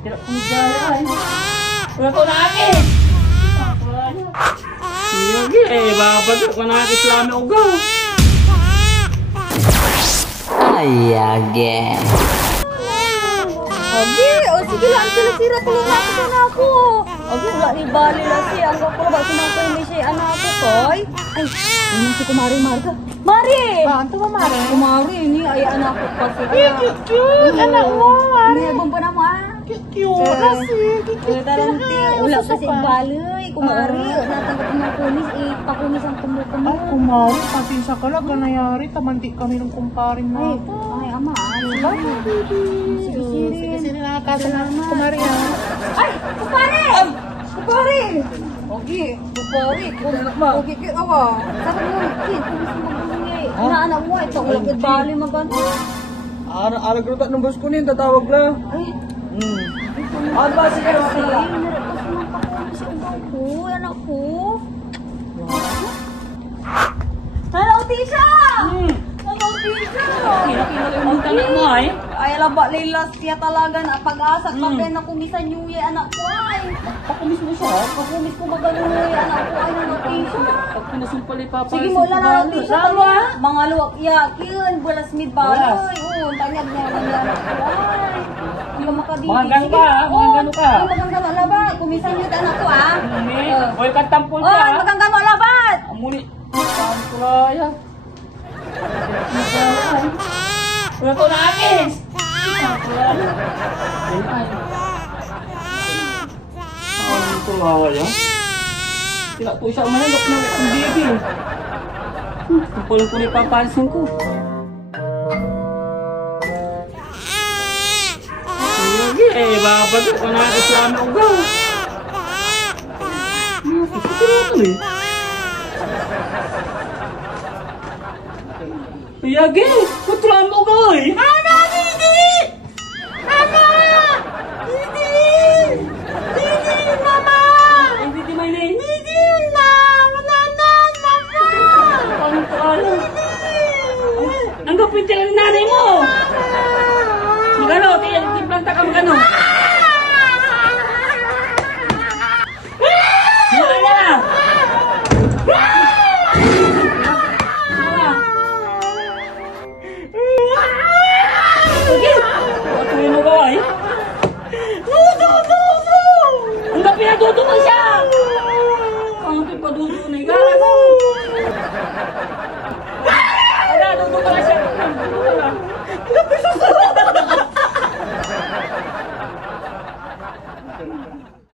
Tidak punya jalan. Udah kau nangis. Iya ge, bapak tuh kau nangis selama ogah. Ayage. Ogi, o sige lang sila sira tulong na ako. Ogi, wala ni bali lang siya. Ang ako ba sinako ni siya anak ko, koy? Ay, ano si Kumari Marga? Mari! Bantu mo, Mare. Kumari, ni ay anak ko pa siya. Cute, anak mo, Mare. May bumpa na mo, ah. Cute na Wala taranti, wala pa si baloy. Kumari, natanggap mo kunis, ipakunis ang kumukumo. Ay, kumari, pasensya ka lang, ganayari, tamanti kami ng kumparin mo. Ay, ama, ano ba? Sige, Sige, sige, nakakasalamat, kumari ha. Ay, kupare! Kupare! Ogi, kupare. Ogi, awa. Sabi mo, kid, kung gusto magbungi. Inaanak mo, ito, ulang bali magano. Ara gruta ng bus ko nin, tatawag lang. Ay, Ano ba sige na ay, narapas mo pa ko si ubang ko, anak ko. Hello, Tisha! Hello, Tisha! Kira-kira yung anak mo ay. Ay, laba lilas siya talaga na pag-asa pa na kumisan niyo anak ko ay. Pakumis mo siya. Pagkumis ko magalunoy anak ko ay na Tisha. Pag pinasumpali pa Sige mo lang na Tisha talo. Mga luwak yakin, bulas mid baloy. Oo, tanyag niya lang yan anak ko ay. Hindi ka makadidi. Mangangano ka, mangangano ka. Magangano labat. Kumisan niyo anak ko ah. Hoy katampol Oh, ka. magangano labat. Amuni. Pangkulaya. Udah kau nangis. Pangkulaya. Tidak ko siya umanalok na ang baby. Kumpulin ko ni papansin ko. Sige, bapak ko na Islam ugaw. Iya ge, putra mo goy. Mama, Didi! Mama! Didi! Didi, Mama! Ay, Didi, my name. Didi, Mama! Pangkala. Ang gapin talaga ng nanay mo. Magano, timplanta ka magano. Mula na! Patuloy mo ba ay? No! Ang gabi na dudu mo siya! Ang gabi pa dudu na igala mo! Wala, dudu ka na siya! Ang gabi sa